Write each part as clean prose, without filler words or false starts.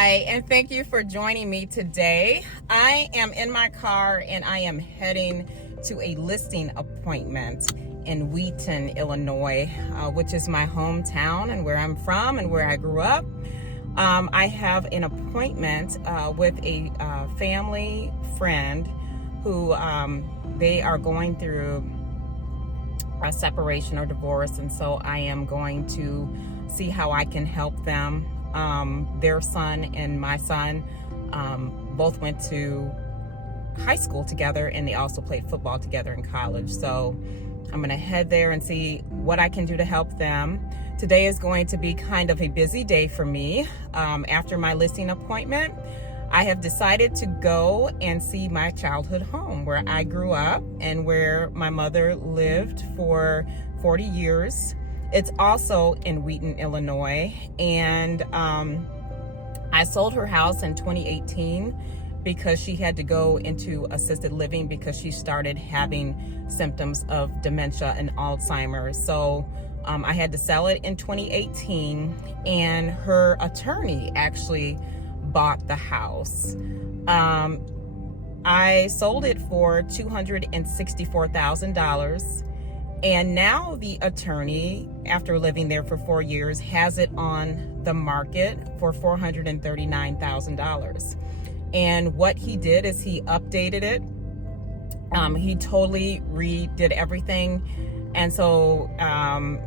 Hi, and thank you for joining me today. I am in my car and I am heading to a listing appointment in Wheaton, Illinois, which is my hometown and where I'm from and where I grew up. I have an appointment with a family friend who they are going through a separation or divorce, and so I am going to see how I can help them. Their son and my son both went to high school together, and they also played football together in college. So I'm gonna head there and see what I can do to help them. Today is going to be kind of a busy day for me. After my listing appointment, I have decided to go and see my childhood home where I grew up and where my mother lived for 40 years. It's also in Wheaton, Illinois, and I sold her house in 2018 because she had to go into assisted living because she started having symptoms of dementia and Alzheimer's. So I had to sell it in 2018, and her attorney actually bought the house. I sold it for $264,000, and now the attorney, after living there for 4 years, has it on the market for $439,000. And what he did is he updated it. He totally redid everything. And so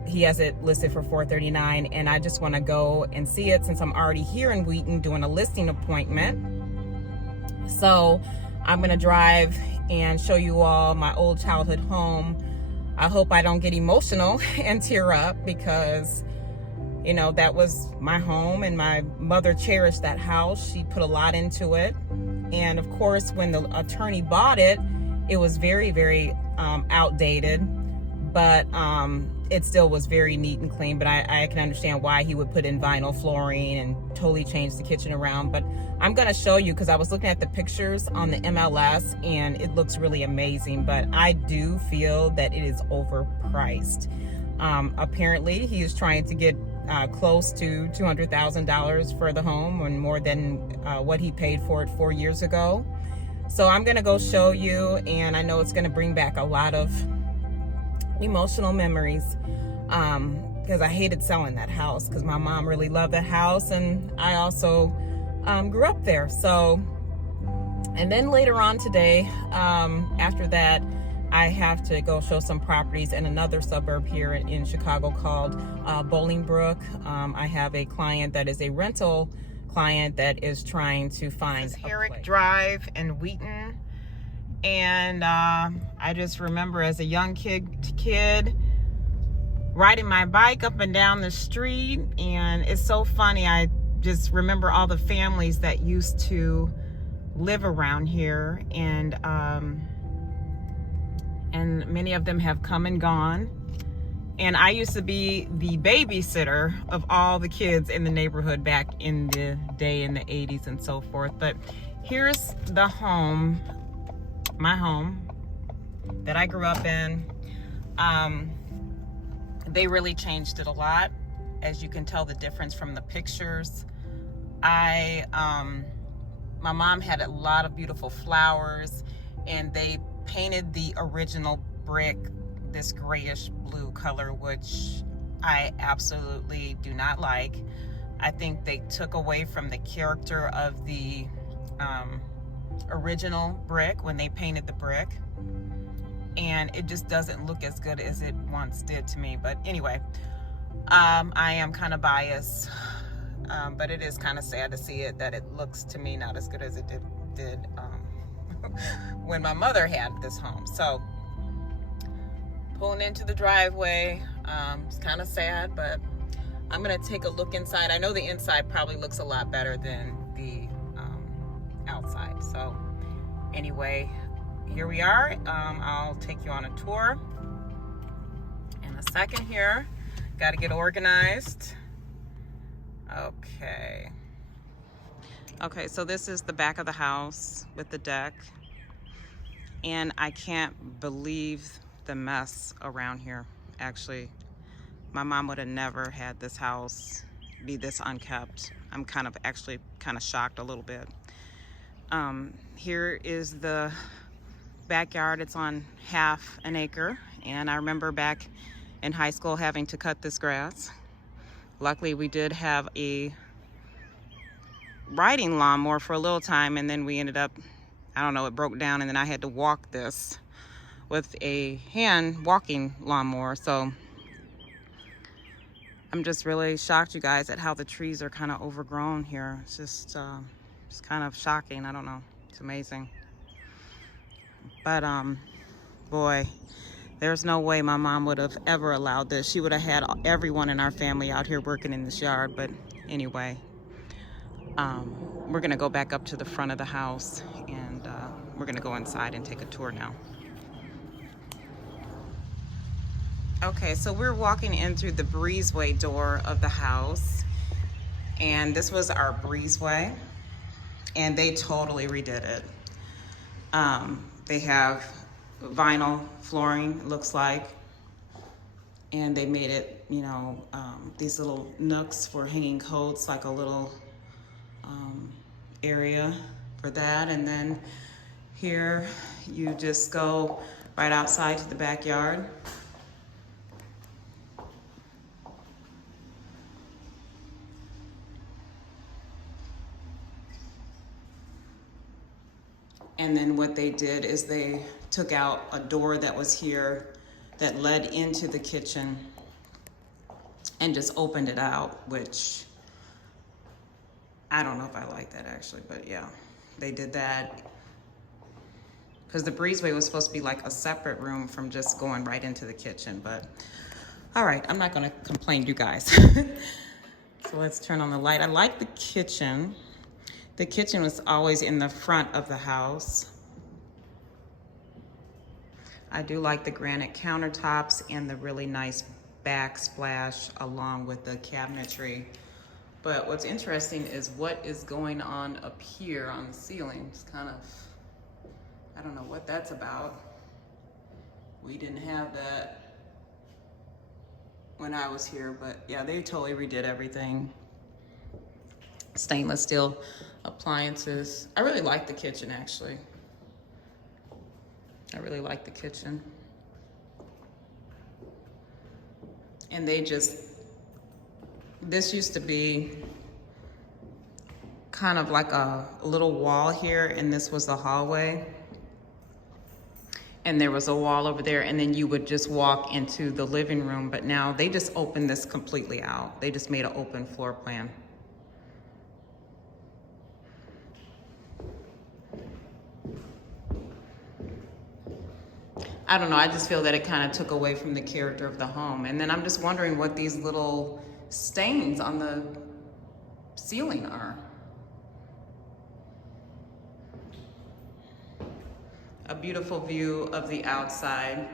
he has it listed for $439,000, and I just want to go and see it since I'm already here in Wheaton doing a listing appointment. So I'm going to drive and show you all my old childhood home. I hope I don't get emotional and tear up because, you know, that was my home and my mother cherished that house. She put a lot into it. And of course, when the attorney bought it, it was very, very outdated. But it still was very neat and clean. But I can understand why he would put in vinyl flooring and totally change the kitchen around. But I'm going to show you because I was looking at the pictures on the MLS and it looks really amazing. But I do feel that it is overpriced. Apparently, he is trying to get close to $200,000 for the home, and more than what he paid for it 4 years ago. So I'm going to go show you, and I know it's going to bring back a lot of emotional memories because I hated selling that house because my mom really loved that house, and I also grew up there. So, and then later on today, after that, I have to go show some properties in another suburb here in Chicago called Bolingbrook. I have a client that is a rental client that is trying to find Herrick Drive in Wheaton. And I just remember as a young kid riding my bike up and down the street, and it's so funny. I just remember all the families that used to live around here, and many of them have come and gone. And I used to be the babysitter of all the kids in the neighborhood back in the day in the 80s and so forth. But here's the home, my home that I grew up in. They really changed it a lot, as you can tell the difference from the pictures. My mom had a lot of beautiful flowers, and they painted the original brick this grayish blue color, which I absolutely do not like. I think they took away from the character of the original brick when they painted the brick, and it just doesn't look as good as it once did to me. But anyway, I am kind of biased, but it is kind of sad to see it that it looks to me not as good as it did when my mother had this home. So pulling into the driveway, it's kind of sad, but I'm gonna take a look inside. I know the inside probably looks a lot better than the outside. So anyway, here we are. I'll take you on a tour in a second here. Got to get organized. Okay, so this is the back of the house with the deck, and I can't believe the mess around here. Actually, my mom would have never had this house be this unkept. I'm actually kind of shocked a little bit. Here is the backyard. It's on half an acre, and I remember back in high school having to cut this grass. Luckily, we did have a riding lawnmower for a little time, and then we ended up, I don't know, it broke down, and then I had to walk this with a hand walking lawnmower. So I'm just really shocked, you guys, at how the trees are kind of overgrown here. It's just it's kind of shocking. I don't know, it's amazing. But boy, there's no way my mom would have ever allowed this. She would have had everyone in our family out here working in this yard. But anyway, we're gonna go back up to the front of the house, and we're gonna go inside and take a tour now. Okay, so we're walking in through the breezeway door of the house, and this was our breezeway, and they totally redid it. They have vinyl flooring, it looks like, and they made it, you know, these little nooks for hanging coats, like a little area for that. And then here you just go right outside to the backyard. And then what they did is they took out a door that was here that led into the kitchen and just opened it out, which I don't know if I like that actually, but yeah, they did that. Because the breezeway was supposed to be like a separate room from just going right into the kitchen, but all right, I'm not gonna complain, you guys. So let's turn on the light. I like the kitchen. The kitchen was always in the front of the house. I do like the granite countertops and the really nice backsplash along with the cabinetry. But what's interesting is what is going on up here on the ceiling. It's kind of, I don't know what that's about. We didn't have that when I was here, but yeah, they totally redid everything. Stainless steel appliances. I really like the kitchen, actually. I really like the kitchen. And they just, this used to be kind of like a little wall here, and this was the hallway. And there was a wall over there, and then you would just walk into the living room, but now they just opened this completely out. They just made an open floor plan. I don't know, I just feel that it kind of took away from the character of the home. And then I'm just wondering what these little stains on the ceiling are. A beautiful view of the outside.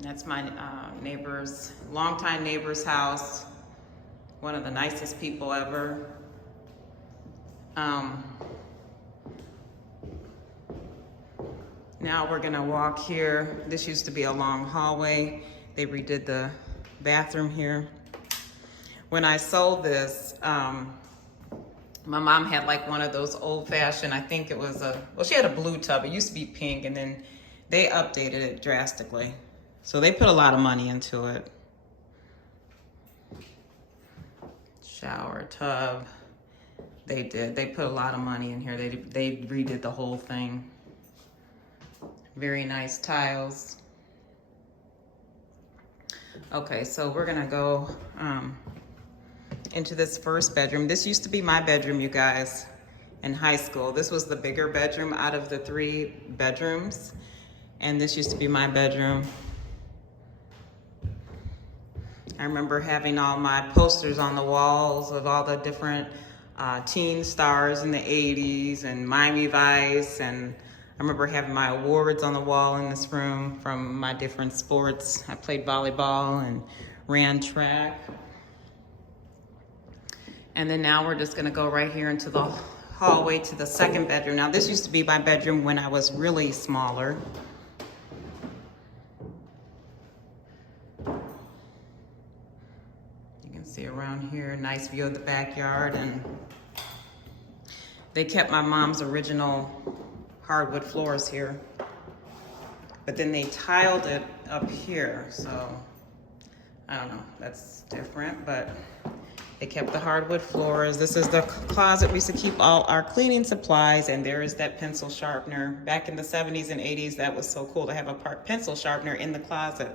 That's my neighbor's, longtime neighbor's house. One of the nicest people ever. Now we're gonna walk here. This used to be a long hallway. They redid the bathroom here. When I sold this, my mom had like one of those old fashioned, I think it was well, she had a blue tub. It used to be pink, and then they updated it drastically. So they put a lot of money into it. Shower tub, they did. They put a lot of money in here. They redid the whole thing. Very nice tiles. Okay, so we're gonna go into this first bedroom. This used to be my bedroom, you guys, in high school. This was the bigger bedroom out of the 3 bedrooms, and this used to be my bedroom. I remember having all my posters on the walls of all the different teen stars in the 80s and Miami Vice, and I remember having my awards on the wall in this room from my different sports. I played volleyball and ran track. And then now we're just gonna go right here into the hallway to the second bedroom. Now this used to be my bedroom when I was really smaller. You can see around here, nice view of the backyard. And they kept my mom's original hardwood floors here, but then they tiled it up here. So I don't know, that's different, but they kept the hardwood floors. This is the closet we used to keep all our cleaning supplies, and there is that pencil sharpener. Back in the 70s and 80s, that was so cool to have a pencil sharpener in the closet.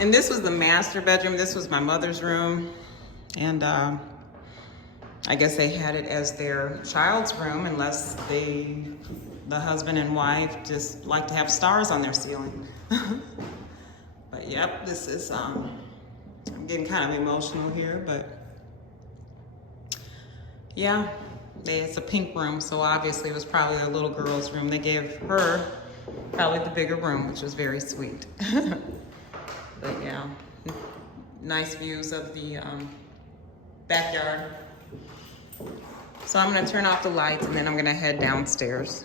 And this was the master bedroom. This was my mother's room. And I guess they had it as their child's room, unless the husband and wife just like to have stars on their ceiling. But yep, this is, I'm getting kind of emotional here, but yeah, it's a pink room, so obviously it was probably a little girl's room. They gave her probably the bigger room, which was very sweet. But yeah, nice views of the backyard. So I'm gonna turn off the lights and then I'm gonna head downstairs.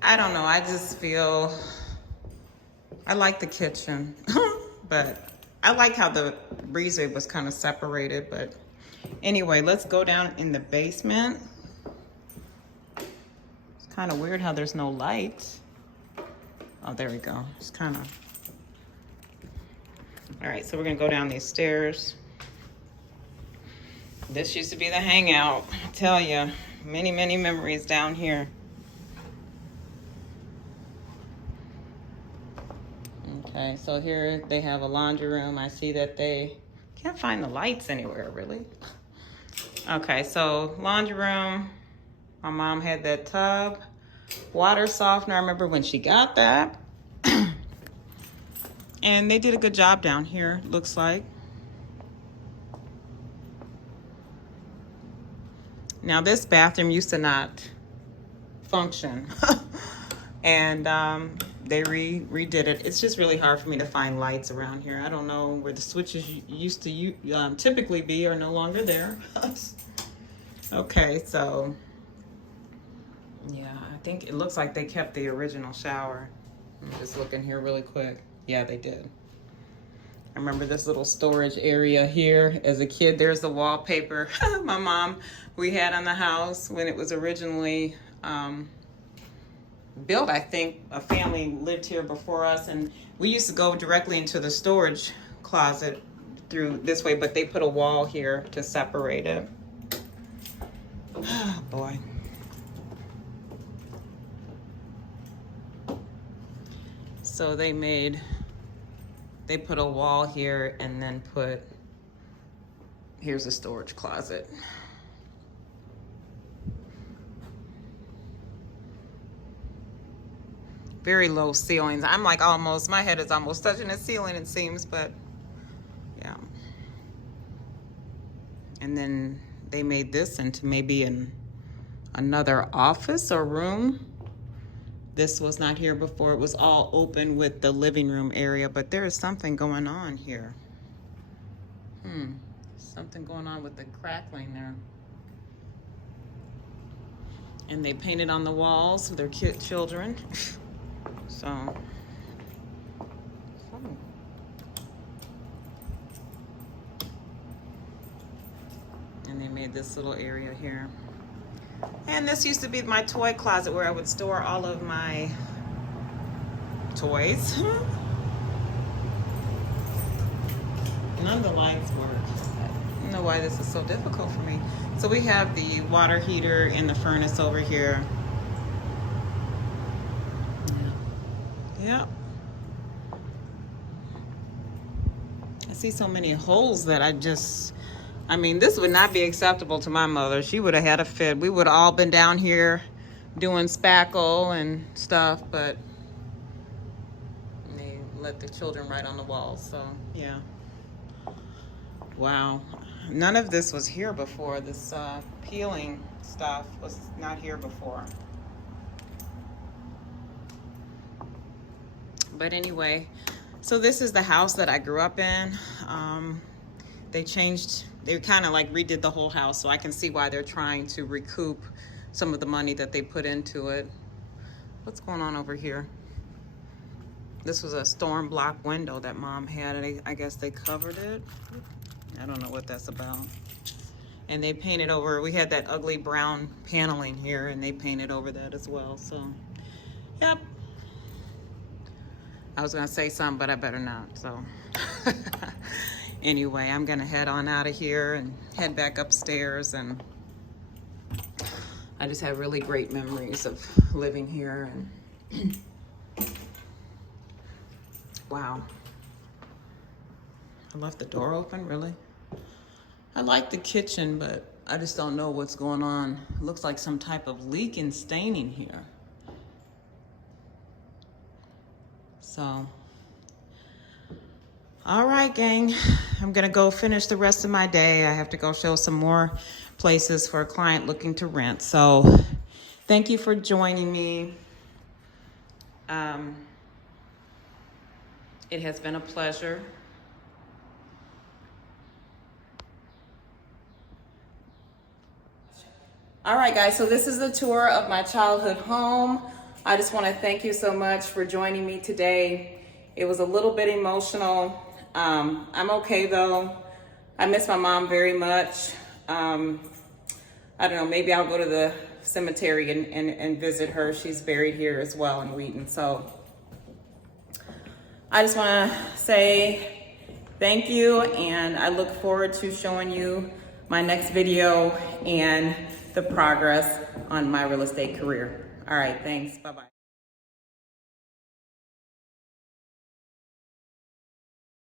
I don't know, I just feel, I like the kitchen, but I like how the breezeway was kind of separated. But anyway, let's go down in the basement. It's kind of weird how there's no light. Oh, there we go. It's kind of, all right, so we're gonna go down these stairs. This used to be the hangout, I tell you, many, many memories down here. Okay, so here they have a laundry room. I see that they can't find the lights anywhere, really. Okay, so laundry room. My mom had that tub. Water softener, I remember when she got that. And they did a good job down here, looks like. Now this bathroom used to not function. And they redid it. It's just really hard for me to find lights around here. I don't know where the switches used to typically be are no longer there. Okay, so yeah, I think it looks like they kept the original shower. I'm just looking here really quick. Yeah, they did. I remember this little storage area here as a kid. There's the wallpaper my mom, we had on the house when it was originally built. I think a family lived here before us, and we used to go directly into the storage closet through this way, but they put a wall here to separate it. Oh boy. So they put a wall here and then here's a storage closet. Very low ceilings. I'm like my head is almost touching the ceiling, it seems, but yeah. And then they made this into maybe another office or room. This was not here before. It was all open with the living room area, but there is something going on here. Something going on with the crackling there. And they painted on the walls with their children. So, and they made this little area here. And this used to be my toy closet where I would store all of my toys. None of the lights work. I don't know why this is so difficult for me. So we have the water heater and the furnace over here. Yep. I see so many holes that I mean, this would not be acceptable to my mother. She would have had a fit. We would have all been down here doing spackle and stuff, but they let the children write on the walls, so yeah. Wow. None of this was here before. This peeling stuff was not here before. But anyway, so this is the house that I grew up in. They changed they kind of like redid the whole house, so I can see why they're trying to recoup some of the money that they put into it. What's going on over here? This was a storm block window that Mom had, and I guess they covered it. I don't know what that's about. And they painted over, we had that ugly brown paneling here, and they painted over that as well. So, yep. I was gonna say something, but I better not, so. Anyway, I'm gonna head on out of here and head back upstairs, and I just have really great memories of living here. And wow. I left the door open, really? I like the kitchen, but I just don't know what's going on. It looks like some type of leak and staining here. So, all right, gang. I'm gonna go finish the rest of my day. I have to go show some more places for a client looking to rent. So, thank you for joining me. It has been a pleasure. All right, guys, so this is the tour of my childhood home. I just want to thank you so much for joining me today. It was a little bit emotional. I'm okay, though. I miss my mom very much. I don't know, maybe I'll go to the cemetery and visit her. She's buried here as well in Wheaton. So I just want to say thank you, and I look forward to showing you my next video and the progress on my real estate career. All right, thanks. Bye-bye.